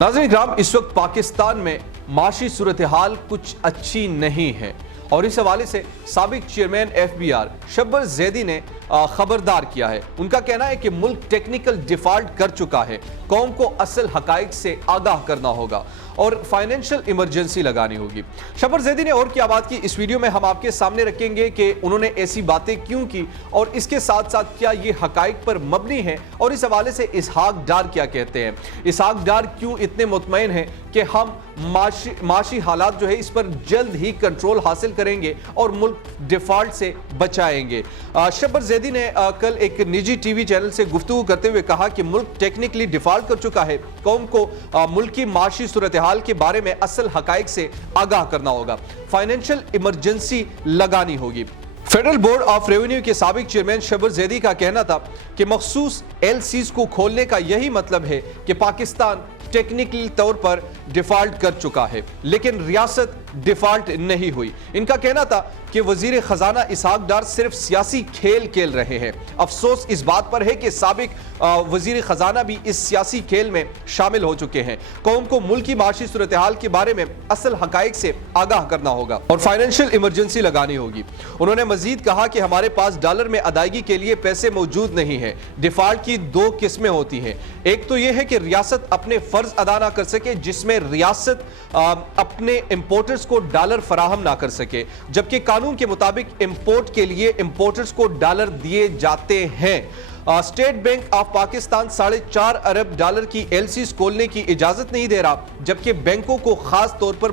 नाज़रीन इकराम, इस वक्त पाकिस्तान में माशी सूरत हाल कुछ अच्छी नहीं है और इस हवाले से साबिक चेयरमैन FBR शब्बर ज़ैदी ने खबरदार किया है। उनका कहना है कि मुल्क टेक्निकल डिफॉल्ट कर चुका है, कौम को असल हकाइक से आगाह करना होगा और फाइनेंशियल इमरजेंसी लगानी होगी। शब्बर ज़ैदी ने और क्या बात की, इस वीडियो में हम आपके सामने रखेंगे कि उन्होंने ऐसी बातें क्यों की और इसके साथ साथ क्या ये हकाइक पर मबनी है और इस हवाले से इसहाक डार क्या कहते हैं। इसहाक डार क्यों इतने मुतमईन हैं कि हम माशी हालात जो है इस पर जल्द ही कंट्रोल हासिल करेंगे और मुल्क डिफॉल्ट से बचाएंगे। शब्बर ज़ैदी ने कल एक निजी टीवी चैनल से गुफ्तगू करते हुए कहा कि मुल्क टेक्निकली डिफॉल्ट कर चुका है, कौम को मुल्क की माशी सूरत हाल के बारे में असल हकाइक से आगाह करना होगा, फाइनेंशियल इमरजेंसी लगानी होगी। फेडरल बोर्ड ऑफ रेवेन्यू के साबिक चेयरमैन शब्बर ज़ैदी का कहना था कि मखसूस LCs को खोलने का यही मतलब है कि पाकिस्तान टेक्निकल तौर पर डिफॉल्ट कर चुका है, लेकिन रियासत डिफॉल्ट नहीं हुई। इनका कहना था कि वजीर खजाना इसहाक डार सिर्फ सियासी खेल खेल रहे हैं। अफसोस इस बात पर है कि साबिक वजीर खजाना भी इस सियासी खेल में शामिल हो चुके हैं। कौम को मुल्क की माशी सूरत हाल के बारे में असल हकाइक से आगाह करना होगा और फाइनेंशियल इमरजेंसी लगानी होगी। उन्होंने मजीद कहा कि हमारे पास डॉलर में अदायगी के लिए पैसे मौजूद नहीं है। डिफॉल्ट की दो किस्में होती हैं, एक तो यह है कि रियासत अपने फर्ज अदा ना कर सके, जिसमें रियासत अपने इंपोर्टर्स को डॉलर फराहम ना कर सके, जबकि कानून के मुताबिक इंपोर्ट के लिए इंपोर्टर्स को डॉलर दिए जाते हैं। State bank of Pakistan 4.5 Arab dollar की LCs खोलने की इजाजत नहीं दे रहा, जबकि बैंकों को खास तौर पर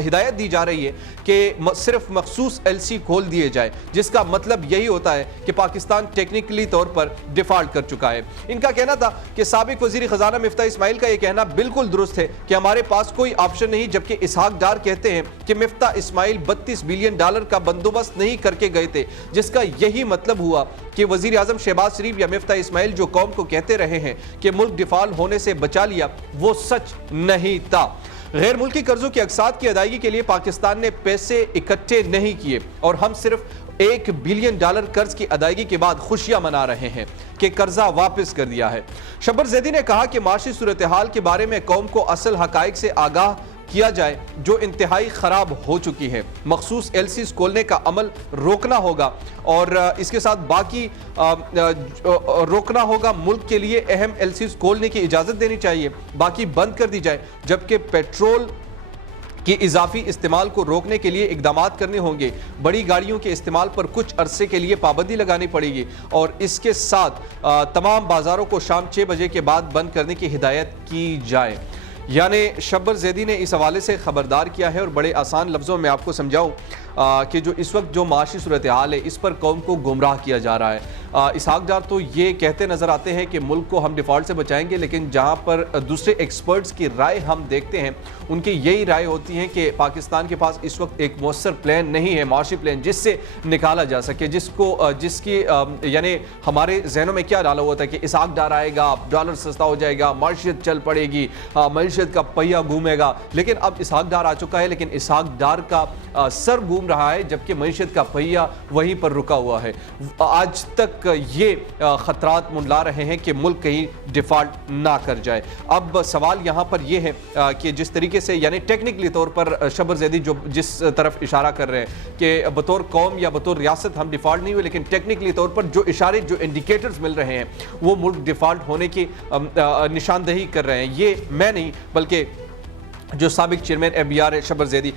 हिदायत दी जा रही है कि सिर्फ मखसूस LC खोल दिए जाए, जिसका मतलब यही होता है कि पाकिस्तान टेक्निकली तौर पर डिफॉल्ट कर चुका है। इनका कहना था कि साबिक वजीर खजाना मिफ्ता इस्माइल का यह कहना बिल्कुल दुरुस्त है कि हमारे पास कोई ऑप्शन नहीं, जबकि इसहाक डार कहते हैं कि मिफ्ता इस्माइल 32 बिलियन डॉलर का बंदोबस्त नहीं करके गए थे, जिसका यही मतलब हुआ कि वजीर आजम शहबाज शरीफ या मिफ्ता इस्माइल जो कौम को कहते रहे हैं कि मुल्क डिफॉल्ट होने से बचा लिया, वो सच नहीं था। गैर मुल्की कर्जों की अकसात की अदायगी के लिए पाकिस्तान ने पैसे इकट्ठे नहीं किए और हम सिर्फ 1 बिलियन डॉलर कर्ज की अदायगी के बाद खुशियां मना रहे हैं कि कर्जा वापस कर दिया है। शब्बर ज़ैदी ने कहा कि माशी सूरत हाल के बारे में कौम को असल हकाइक से आगाह किया जाए जो इंतहाई खराब हो चुकी है। मखसूस LCs खोलने का अमल रोकना होगा और इसके साथ बाकी रोकना होगा। मुल्क के लिए अहम LCs खोलने की इजाज़त देनी चाहिए, बाकी बंद कर दी जाए, जबकि पेट्रोल कि इजाफी इस्तेमाल को रोकने के लिए इकदामात करने होंगे। बड़ी गाड़ियों के इस्तेमाल पर कुछ अरसे के लिए पाबंदी लगानी पड़ेगी और इसके साथ तमाम बाज़ारों को शाम 6 बजे के बाद बंद करने की हिदायत की जाए। यानी शब्बर ज़ैदी ने इस हवाले से खबरदार किया है और बड़े आसान लफ्ज़ों में आपको समझाऊं कि जो इस वक्त जो माशी सूरत हाल है इस पर कौम को गुमराह किया जा रहा है। इसहाक डार तो ये कहते नज़र आते हैं कि मुल्क को हम डिफ़ॉल्ट से बचाएंगे, लेकिन जहाँ पर दूसरे एक्सपर्ट्स की राय हम देखते हैं उनकी यही राय होती है कि पाकिस्तान के पास इस वक्त एक मौसर प्लान नहीं है, माशी प्लान जिससे निकाला जा सके, जिसकी यानी हमारे जहनों में क्या डाला हुआ था कि इसहाक डार आएगा, डॉलर सस्ता हो जाएगा, माशियत चल पड़ेगी, माशियत का पहिया घूमेगा। लेकिन अब इसहाक डार आ चुका है, लेकिन इसहाक डार का सर घूम रहा है, जबकि मईशत का पहिया वहीं पर रुका हुआ है। आज तक ये खतरात मुंडला रहे हैं कि मुल्क कहीं डिफॉल्ट ना कर जाए। अब सवाल यहाँ पर यह है कि जिस तरीके से यानी टेक्निकली तौर पर शब्बर ज़ैदी जो जिस तरफ इशारा कर रहे हैं कि बतौर कौम या बतौर रियासत हम डिफॉल्ट नहीं हुए, लेकिन टेक्निकली तौर पर जो इशारे जो इंडिकेटर्स मिल रहे हैं वो मुल्क डिफॉल्ट होने की निशानदही कर रहे हैं। ये मैं नहीं बल्कि जो साबिक चेयरमैन FBR है शब्बर ज़ैदी